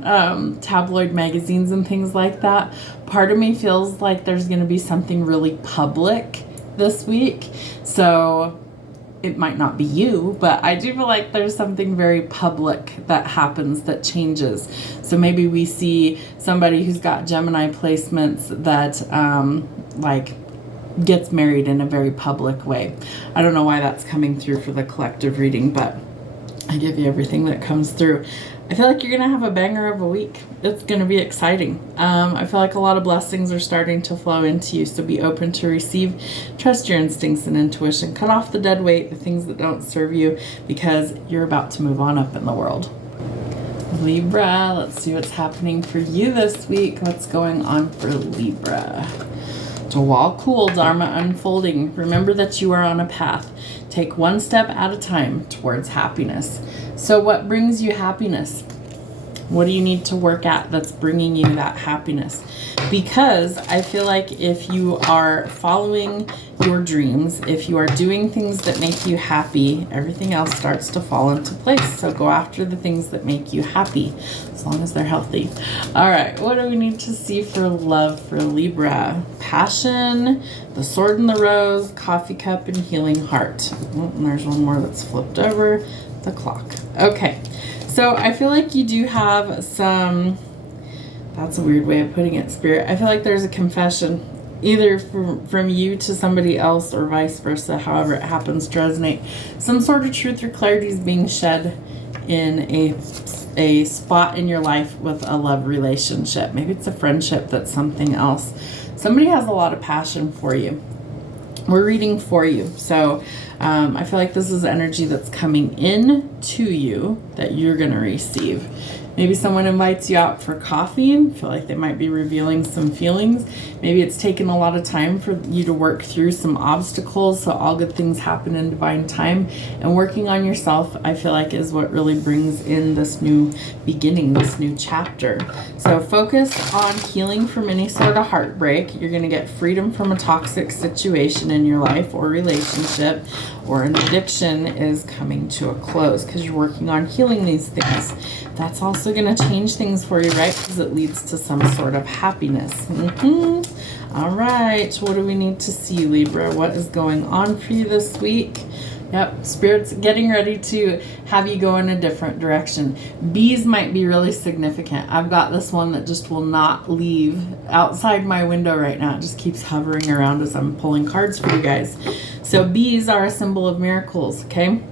magazines and things like that. Part of me feels like there's going to be something really public this week. So it might not be you, but I do feel like there's something very public that happens that changes. So maybe we see somebody who's got Gemini placements that like gets married in a very public way. I don't know why that's coming through for the collective reading, but I give you everything that comes through. I feel like you're going to have a banger of a week. It's going to be exciting. I feel like a lot of blessings are starting to flow into you, so be open to receive. Trust your instincts and intuition. Cut off the dead weight, the things that don't serve you, because you're about to move on up in the world. Libra, let's see what's happening for you this week. What's going on for Libra? To wall cool, Dharma unfolding. Remember that you are on a path. Take one step at a time towards happiness. So what brings you happiness? What do you need to work at that's bringing you that happiness? Because I feel like if you are following your dreams, if you are doing things that make you happy, everything else starts to fall into place. So go after the things that make you happy, as long as they're healthy. All right, what do we need to see for love for Libra? Passion, the sword and the rose, coffee cup, and healing heart. Oh, and there's one more that's flipped over, the clock. Okay, so I feel like you do have some, that's a weird way of putting it, Spirit. I feel like there's a confession either from you to somebody else or vice versa, however it happens to resonate. Some sort of truth or clarity is being shed in a spot in your life with a love relationship. Maybe it's a friendship, that's something else. Somebody has a lot of passion for you. We're reading for you. So I feel like this is energy that's coming in to you that you're going to receive. Maybe someone invites you out for coffee and feel like they might be revealing some feelings. Maybe it's taken a lot of time for you to work through some obstacles, so all good things happen in divine time. And working on yourself, I feel like, is what really brings in this new beginning, this new chapter. So focus on healing from any sort of heartbreak. You're going to get freedom from a toxic situation in your life or relationship, or an addiction is coming to a close because you're working on healing these things. That's also going to change things for you, right? Because it leads to some sort of happiness. All right. What do we need to see, Libra? What is going on for you this week? Yep. Spirit's getting ready to have you go in a different direction. Bees might be really significant. I've got this one that just will not leave outside my window right now. It just keeps hovering around as I'm pulling cards for you guys. So bees are a symbol of miracles, okay?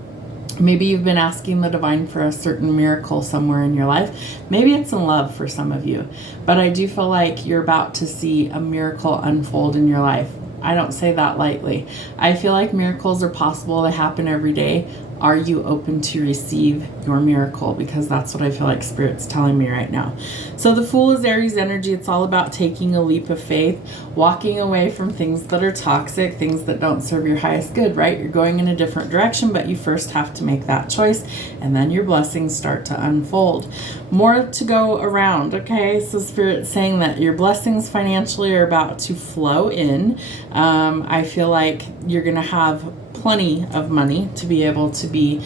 Maybe you've been asking the divine for a certain miracle somewhere in your life. Maybe it's in love for some of you. But I do feel like you're about to see a miracle unfold in your life. I don't say that lightly. I feel like miracles are possible. They happen every day. Are you open to receive your miracle? Because that's what I feel like Spirit's telling me right now. So the Fool is Aries energy. It's all about taking a leap of faith, walking away from things that are toxic, things that don't serve your highest good, right? You're going in a different direction, but you first have to make that choice, and then your blessings start to unfold. More to go around, okay? So Spirit's saying that your blessings financially are about to flow in. I feel like you're going to have plenty of money to be able to be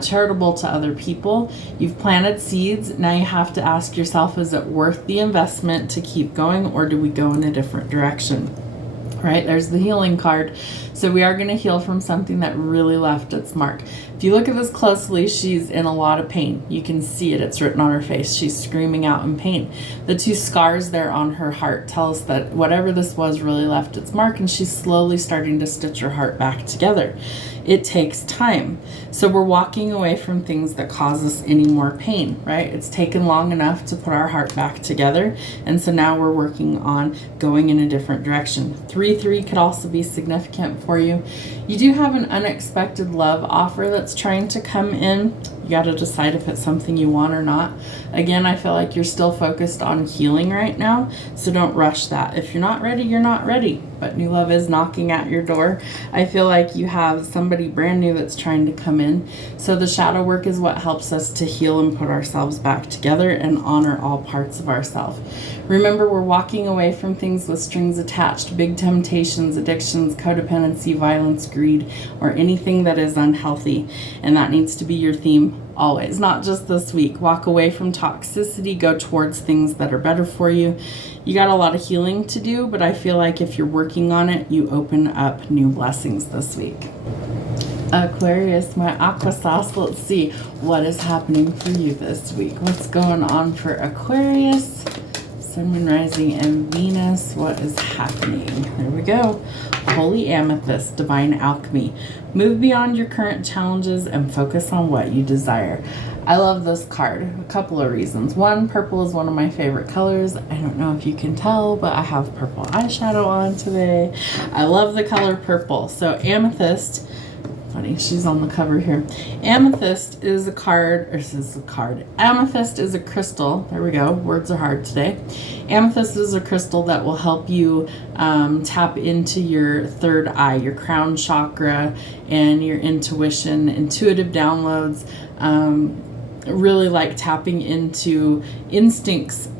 charitable to other people. You've planted seeds. Now you have to ask yourself, is it worth the investment to keep going, or do we go in a different direction? Right? There's the healing card. So we are going to heal from something that really left its mark. If you look at this closely, she's in a lot of pain. You can see it. It's written on her face. She's screaming out in pain. The two scars there on her heart tell us that whatever this was really left its mark, and she's slowly starting to stitch her heart back together. It takes time. So we're walking away from things that cause us any more pain, right? It's taken long enough to put our heart back together. And so now we're working on going in a different direction. 3-3 could also be significant for you. You do have an unexpected love offer that's trying to come in. You got to decide if it's something you want or not. Again, I feel like you're still focused on healing right now, so don't rush that. If you're not ready, you're not ready. But new love is knocking at your door. I feel like you have somebody brand new that's trying to come in. So the shadow work is what helps us to heal and put ourselves back together and honor all parts of ourselves. Remember, we're walking away from things with strings attached, big temptations, addictions, codependency, violence, greed, or anything that is unhealthy. And that needs to be your theme always, not just this week. Walk away from toxicity, go towards things that are better for you. You got a lot of healing to do, but I feel like if you're working on it, you open up new blessings this week. Aquarius, my aqua sauce. Let's see what is happening for you this week. What's going on for Aquarius? Sun, Moon, Rising, and Venus. What is happening? There we go. Holy Amethyst, Divine Alchemy. Move beyond your current challenges and focus on what you desire. I love this card. A couple of reasons. One, purple is one of my favorite colors. I don't know if you can tell, but I have purple eyeshadow on today. I love the color purple. So Amethyst, funny, she's on the cover here. Amethyst is a card, or this is a card. Amethyst is a crystal. There we go. Words are hard today. Amethyst is a crystal that will help you tap into your third eye, your crown chakra, and your intuition, intuitive downloads. Really like tapping into instincts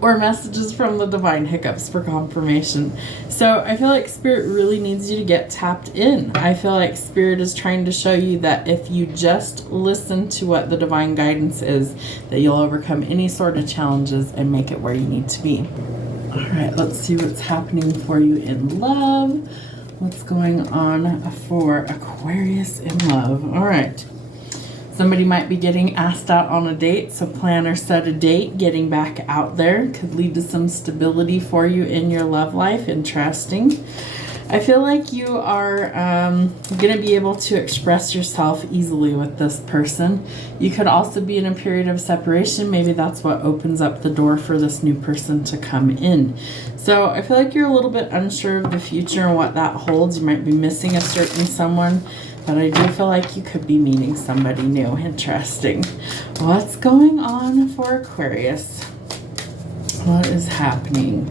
or messages from the divine, hiccups for confirmation. So I feel like Spirit really needs you to get tapped in. I feel like Spirit is trying to show you that if you just listen to what the divine guidance is, that you'll overcome any sort of challenges and make it where you need to be. All right, let's see what's happening for you in love. What's going on for Aquarius in love? All right. Somebody might be getting asked out on a date, so plan or set a date. Getting back out there could lead to some stability for you in your love life. Interesting. I feel like you are going to be able to express yourself easily with this person. You could also be in a period of separation. Maybe that's what opens up the door for this new person to come in. So I feel like you're a little bit unsure of the future and what that holds. You might be missing a certain someone, but I do feel like you could be meeting somebody new. Interesting. What's going on for Aquarius? What is happening?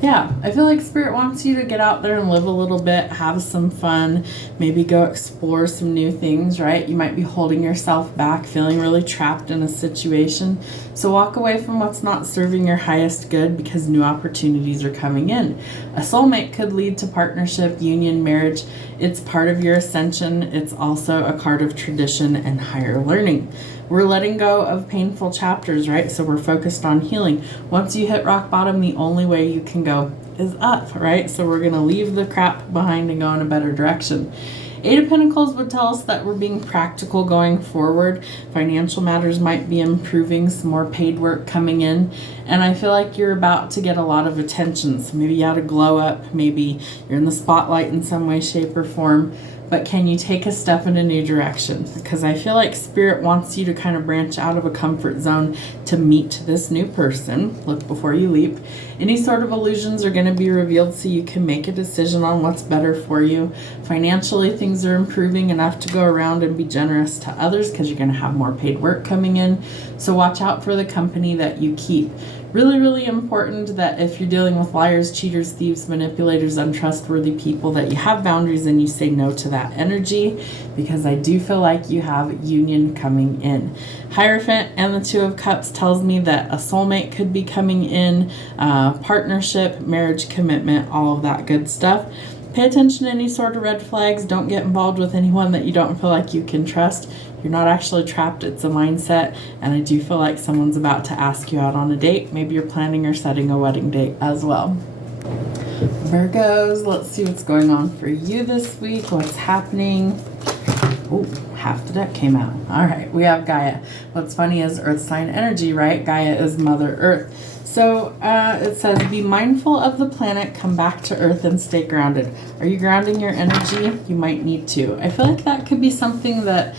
Yeah, I feel like Spirit wants you to get out there and live a little bit, have some fun, maybe go explore some new things, right? You might be holding yourself back, feeling really trapped in a situation. So walk away from what's not serving your highest good because new opportunities are coming in. A soulmate could lead to partnership, union, marriage. It's part of your ascension. It's also a card of tradition and higher learning. We're letting go of painful chapters, right? So we're focused on healing. Once you hit rock bottom, the only way you can go is up, right? So we're going to leave the crap behind and go in a better direction. Eight of Pentacles would tell us that we're being practical going forward. Financial matters might be improving, some more paid work coming in. And I feel like you're about to get a lot of attention. So maybe you had a glow up. Maybe you're in the spotlight in some way, shape, or form. But can you take a step in a new direction? Because I feel like Spirit wants you to kind of branch out of a comfort zone to meet this new person. Look before you leap. Any sort of illusions are going to be revealed so you can make a decision on what's better for you. Financially, things are improving enough to go around and be generous to others because you're going to have more paid work coming in. So watch out for the company that you keep. Really, really important that if you're dealing with liars, cheaters, thieves, manipulators, untrustworthy people, that you have boundaries and you say no to that energy, because I do feel like you have union coming in. Hierophant and the Two of Cups tells me that a soulmate could be coming in, partnership, marriage, commitment, all of that good stuff. Pay attention to any sort of red flags. Don't get involved with anyone that you don't feel like you can trust. You're not actually trapped. It's a mindset. And I do feel like someone's about to ask you out on a date. Maybe you're planning or setting a wedding date as well. Virgos, let's see what's going on for you this week. What's happening? Oh, half the deck came out. All right, we have Gaia. What's funny is Earth sign energy, right? Gaia is Mother Earth. So it says, be mindful of the planet, come back to Earth and stay grounded. Are you grounding your energy? You might need to. I feel like that could be something that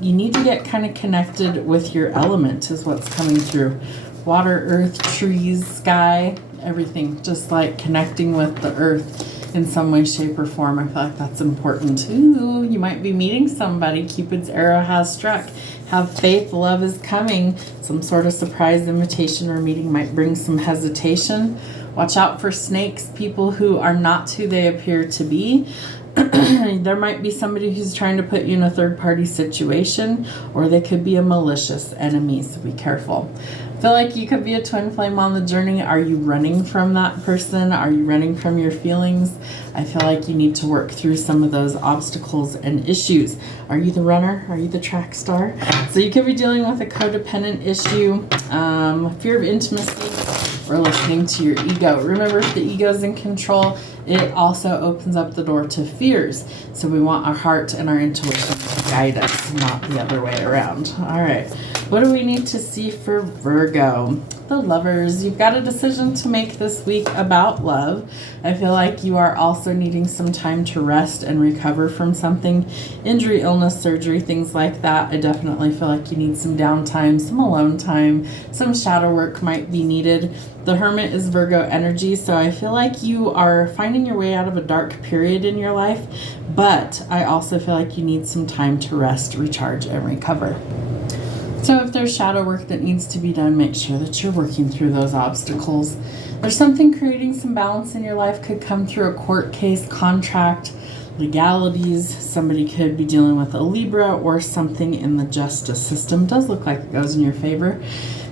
you need to get kind of connected with your element is what's coming through. Water, earth, trees, sky, everything. Just like connecting with the earth in some way, shape, or form. I feel like that's important. Ooh, you might be meeting somebody. Cupid's arrow has struck. Have faith, love is coming. Some sort of surprise invitation or meeting might bring some hesitation. Watch out for snakes, people who are not who they appear to be. There might be somebody who's trying to put you in a third-party situation, or they could be a malicious enemy, so be careful. I feel like you could be a twin flame on the journey. Are you running from that person? Are you running from your feelings? I feel like you need to work through some of those obstacles and issues. Are you the runner? Are you the track star? So you could be dealing with a codependent issue, fear of intimacy, or listening to your ego. Remember, if the ego is in control, it also opens up the door to fears. So we want our heart and our intuition to guide us, not the other way around. All right. What do we need to see for Virgo? The Lovers. You've got a decision to make this week about love. I feel like you are also needing some time to rest and recover from something. Injury, illness, surgery, things like that. I definitely feel like you need some downtime, some alone time, some shadow work might be needed. The Hermit is Virgo energy, so I feel like you are finding your way out of a dark period in your life, but I also feel like you need some time to rest, recharge, and recover. So if there's shadow work that needs to be done, make sure that you're working through those obstacles. There's something creating some balance in your life. Could come through a court case, contract, legalities. Somebody could be dealing with a Libra or something in the justice system. Does look like it goes in your favor.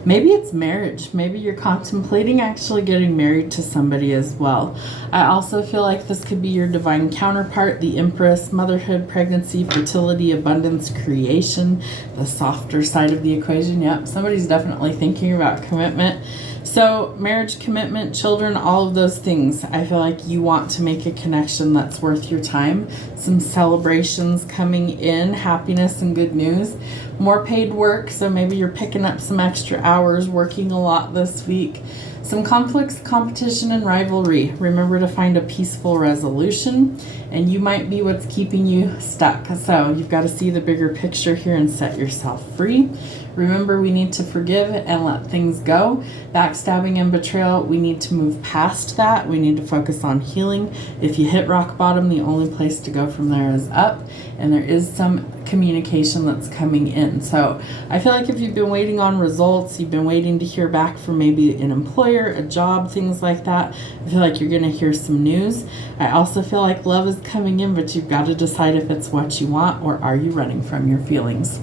Maybe it's marriage. Maybe you're contemplating actually getting married to somebody as well. I also feel like this could be your divine counterpart, the Empress, motherhood, pregnancy, fertility, abundance, creation, the softer side of the equation. Yep, somebody's definitely thinking about commitment. So marriage, commitment, children, all of those things. I feel like you want to make a connection that's worth your time. Some celebrations coming in, happiness and good news. More paid work, so maybe you're picking up some extra hours, working a lot this week. Some conflicts, competition, and rivalry. Remember to find a peaceful resolution, and you might be what's keeping you stuck. So you've got to see the bigger picture here and set yourself free. Remember, we need to forgive and let things go. Backstabbing and betrayal, we need to move past that. We need to focus on healing. If you hit rock bottom, the only place to go from there is up. And there is some communication that's coming in. So I feel like if you've been waiting on results, you've been waiting to hear back from maybe an employer, a job, things like that, I feel like you're going to hear some news. I also feel like love is coming in, but you've got to decide if it's what you want or are you running from your feelings.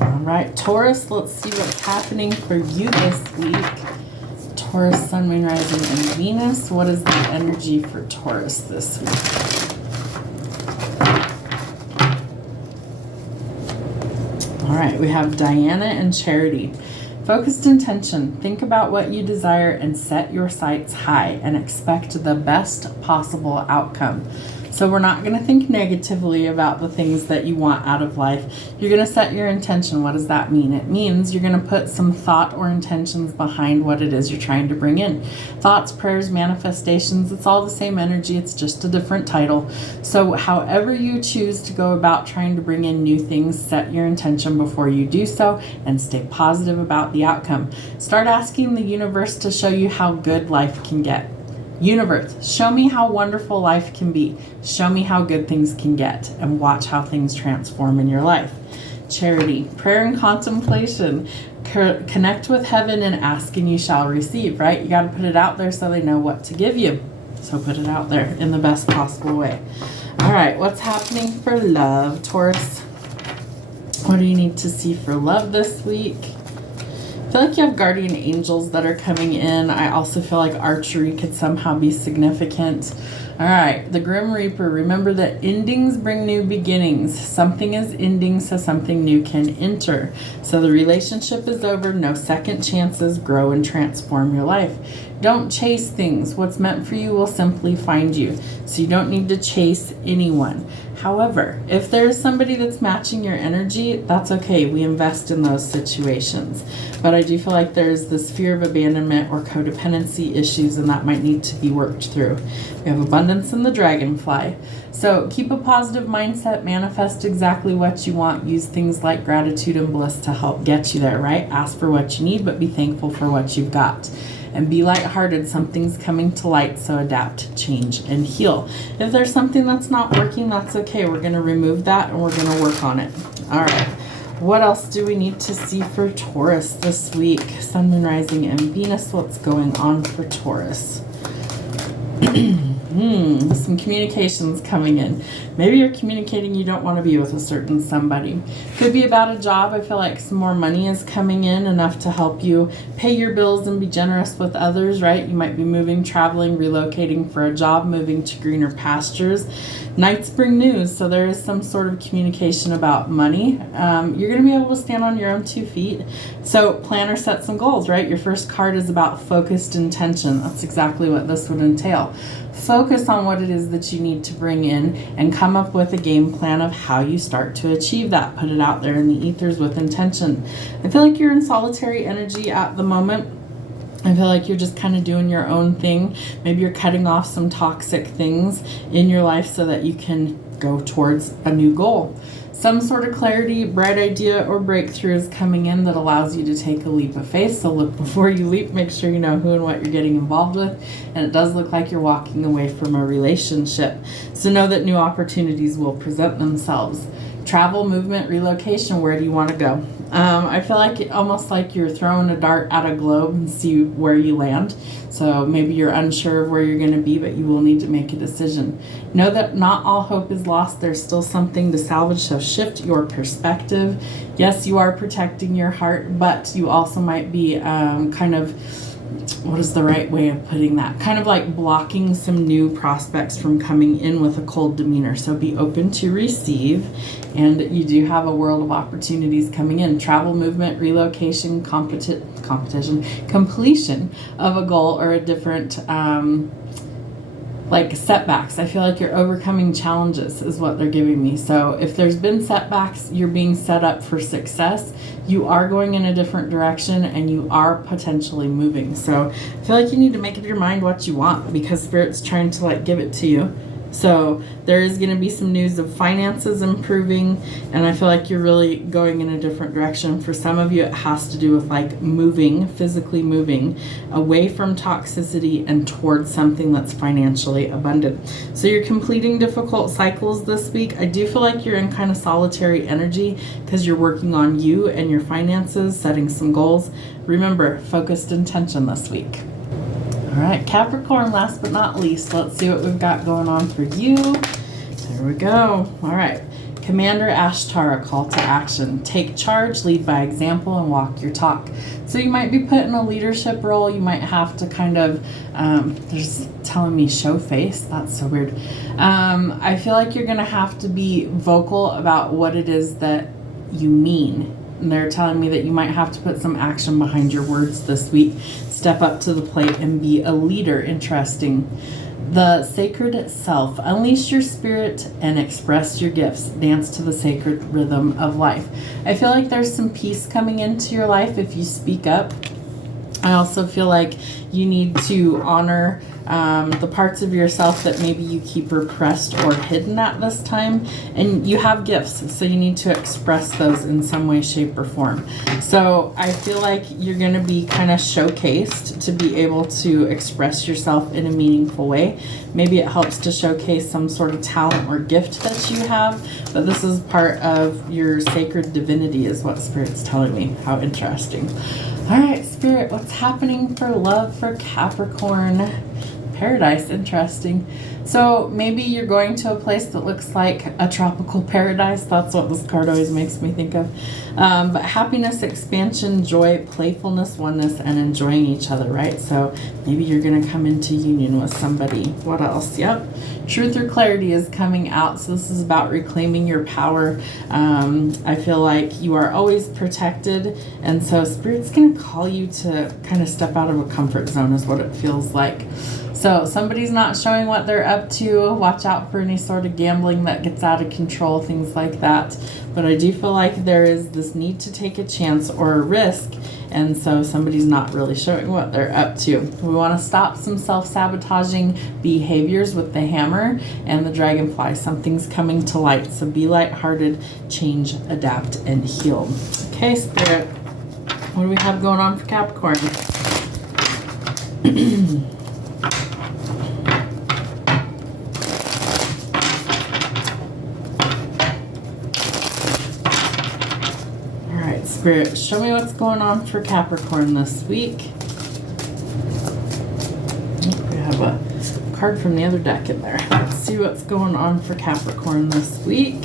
All right, Taurus, let's see what's happening for you this week. Taurus, Sun, Moon, Rising, and Venus. What is the energy for Taurus this week? All right, we have Diana and Charity. Focused intention. Think about what you desire and set your sights high and expect the best possible outcome. So we're not going to think negatively about the things that you want out of life. You're going to set your intention. What does that mean? It means you're going to put some thought or intentions behind what it is you're trying to bring in. Thoughts, prayers, manifestations, it's all the same energy. It's just a different title. So however you choose to go about trying to bring in new things, set your intention before you do so and stay positive about the outcome. Start asking the universe to show you how good life can get. Universe, show me how wonderful life can be. Show me how good things can get, and watch how things transform in your life. Charity, prayer and contemplation. Connect with heaven and ask and you shall receive, right? You got to put it out there so they know what to give you. So put it out there in the best possible way. All right, what's happening for love, Taurus? What do you need to see for love this week? I feel like you have guardian angels that are coming in. I also feel like archery could somehow be significant. All right, the Grim Reaper. Remember that endings bring new beginnings. Something is ending so something new can enter. So the relationship is over. No second chances. Grow and transform your life. Don't chase things. What's meant for you will simply find you. So you don't need to chase anyone. However, if there's somebody that's matching your energy, that's okay. We invest in those situations. But I do feel like there's this fear of abandonment or codependency issues, and that might need to be worked through. We have abundance in the dragonfly. So keep a positive mindset, manifest exactly what you want. Use things like gratitude and bliss to help get you there, right? Ask for what you need, but be thankful for what you've got. And be lighthearted. Something's coming to light, so adapt, change, and heal. If there's something that's not working, that's okay. We're going to remove that and we're going to work on it. All right. What else do we need to see for Taurus this week? Sun, Moon, Rising, and Venus. What's going on for Taurus? Some communications coming in. Maybe you're communicating you don't want to be with a certain somebody. Could be about a job. I feel like some more money is coming in, enough to help you pay your bills and be generous with others, right? You might be moving, traveling, relocating for a job, moving to greener pastures. Nights bring news, so there is some sort of communication about money. You're going to be able to stand on your own 2 feet. So plan or set some goals, right? Your first card is about focused intention. That's exactly what this would entail. Focus on what it is that you need to bring in and come up with a game plan of how you start to achieve that. Put it out there in the ethers with intention. I feel like you're in solitary energy at the moment. I feel like you're just kind of doing your own thing. Maybe you're cutting off some toxic things in your life so that you can go towards a new goal. Some sort of clarity, bright idea, or breakthrough is coming in that allows you to take a leap of faith. So look before you leap. Make sure you know who and what you're getting involved with. And it does look like you're walking away from a relationship. So know that new opportunities will present themselves. Travel, movement, relocation. Where do you want to go? I feel like almost like you're throwing a dart at a globe and see where you land. So maybe you're unsure of where you're going to be, but you will need to make a decision. Know that not all hope is lost. There's still something to salvage, so shift your perspective. Yes, you are protecting your heart, but you also might be kind of what is the right way of putting that? Kind of like blocking some new prospects from coming in with a cold demeanor. So be open to receive. And you do have a world of opportunities coming in. Travel, movement, relocation, competition, completion of a goal or a different like setbacks. I feel like you're overcoming challenges is what they're giving me. So if there's been setbacks, you're being set up for success. You are going in a different direction and you are potentially moving. So I feel like you need to make up your mind what you want, because Spirit's trying to like give it to you. So there is going to be some news of finances improving, and I feel like you're really going in a different direction. For some of you, it has to do with like moving, physically moving away from toxicity and towards something that's financially abundant. So you're completing difficult cycles this week. I do feel like you're in kind of solitary energy because you're working on you and your finances, setting some goals. Remember, focused intention this week. All right, Capricorn, last but not least, let's see what we've got going on for you. There we go. All right, Commander Ashtara, call to action. Take charge, lead by example, and walk your talk. So you might be put in a leadership role. You might have to kind of, there's telling me show face. That's so weird. I feel like you're going to have to be vocal about what it is that you mean. And they're telling me that you might have to put some action behind your words this week. Step up to the plate and be a leader. Interesting. The sacred self. Unleash your spirit and express your gifts. Dance to the sacred rhythm of life. I feel like there's some peace coming into your life if you speak up. I also feel like you need to honor the parts of yourself that maybe you keep repressed or hidden at this time. And you have gifts, so you need to express those in some way, shape, or form. So I feel like you're going to be kind of showcased to be able to express yourself in a meaningful way. Maybe it helps to showcase some sort of talent or gift that you have, but this is part of your sacred divinity is what Spirit's telling me. How interesting. All right, Spirit, what's happening for love for Capricorn? Paradise, interesting. So maybe you're going to a place that looks like a tropical paradise. That's what this card always makes me think of. But happiness, expansion, joy, playfulness, oneness, and enjoying each other, right? So maybe you're going to come into union with somebody. What else? Yep. Truth or clarity is coming out. So this is about reclaiming your power. I feel like you are always protected. And so Spirit's going to call you to kind of step out of a comfort zone is what it feels like. So somebody's not showing what they're up to. Watch out for any sort of gambling that gets out of control, things like that. But I do feel like there is this need to take a chance or a risk. And so somebody's not really showing what they're up to. We want to stop some self-sabotaging behaviors with the hammer and the dragonfly. Something's coming to light. So be lighthearted, change, adapt, and heal. Okay, Spirit. What do we have going on for Capricorn? Spirit, show me what's going on for Capricorn this week. We have a card from the other deck in there. Let's see what's going on for Capricorn this week.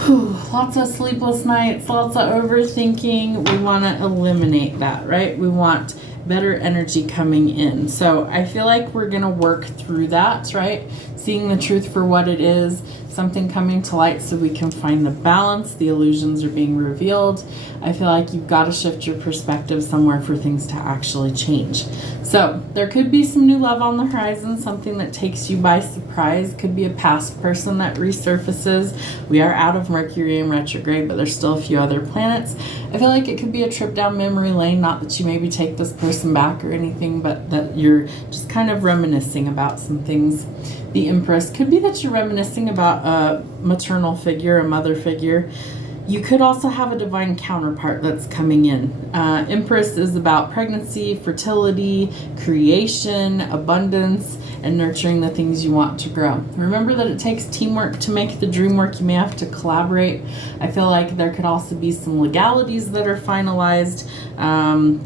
Whew, lots of sleepless nights, lots of overthinking. We want to eliminate that, right? We want better energy coming in. So I feel like we're going to work through that, right? Seeing the truth for what it is, something coming to light so we can find the balance. The illusions are being revealed. I feel like you've got to shift your perspective somewhere for things to actually change. So there could be some new love on the horizon, something that takes you by surprise. Could be a past person that resurfaces. We are out of Mercury in retrograde, but there's still a few other planets. I feel like it could be a trip down memory lane, not that you maybe take this person back or anything, but that you're just kind of reminiscing about some things. The Empress could be that you're reminiscing about a maternal figure, a mother figure. You could also have a divine counterpart that's coming in. Empress is about pregnancy, fertility, creation, abundance, and nurturing the things you want to grow. Remember that it takes teamwork to make the dream work. You may have to collaborate. I feel like there could also be some legalities that are finalized,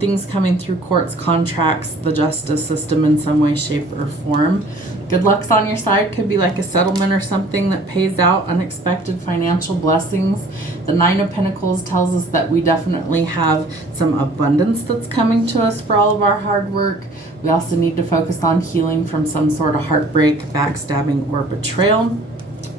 things coming through courts, contracts, the justice system in some way, shape, or form. Good luck's on your side. Could be like a settlement or something that pays out, unexpected financial blessings. The Nine of Pentacles tells us that we definitely have some abundance that's coming to us for all of our hard work. We also need to focus on healing from some sort of heartbreak, backstabbing, or betrayal,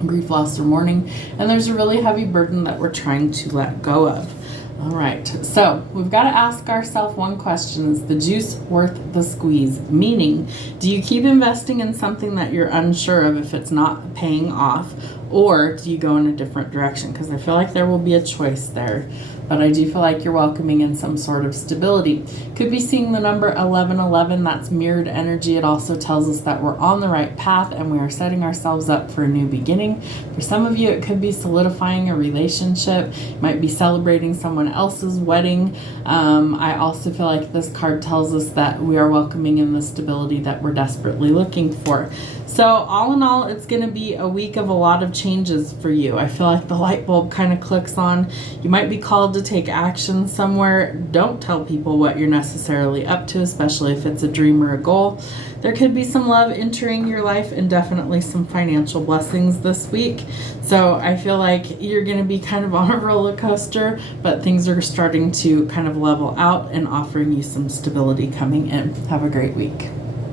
grief, loss, or mourning. And there's a really heavy burden that we're trying to let go of. All right, so we've got to ask ourselves one question: is the juice worth the squeeze? Meaning, do you keep investing in something that you're unsure of if it's not paying off, or do you go in a different direction? Because I feel like there will be a choice there, but I do feel like you're welcoming in some sort of stability. Could be seeing the number 1111, that's mirrored energy. It also tells us that we're on the right path and we are setting ourselves up for a new beginning. For some of you, it could be solidifying a relationship. It might be celebrating someone else's wedding. I also feel like this card tells us that we are welcoming in the stability that we're desperately looking for. So all in all, it's going to be a week of a lot of changes for you. I feel like the light bulb kind of clicks on. You might be called to take action somewhere. Don't tell people what you're necessarily up to, especially if it's a dream or a goal. There could be some love entering your life and definitely some financial blessings this week. So I feel like you're going to be kind of on a roller coaster, but things are starting to kind of level out and offering you some stability coming in. Have a great week.